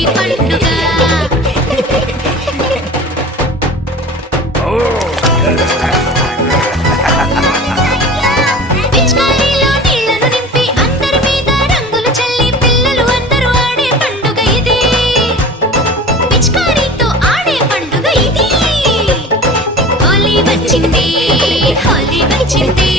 హోలీ పండుగ. పిచికారీలో నీళ్లను నింపి అందరి మీద రంగులు చల్లి పిల్లలు అందరూ ఆడే పండుగ ఇది. పిచికారీతో ఆడే పండుగ ఇది. హోలీ వచ్చింది, హోలీ వచ్చింది.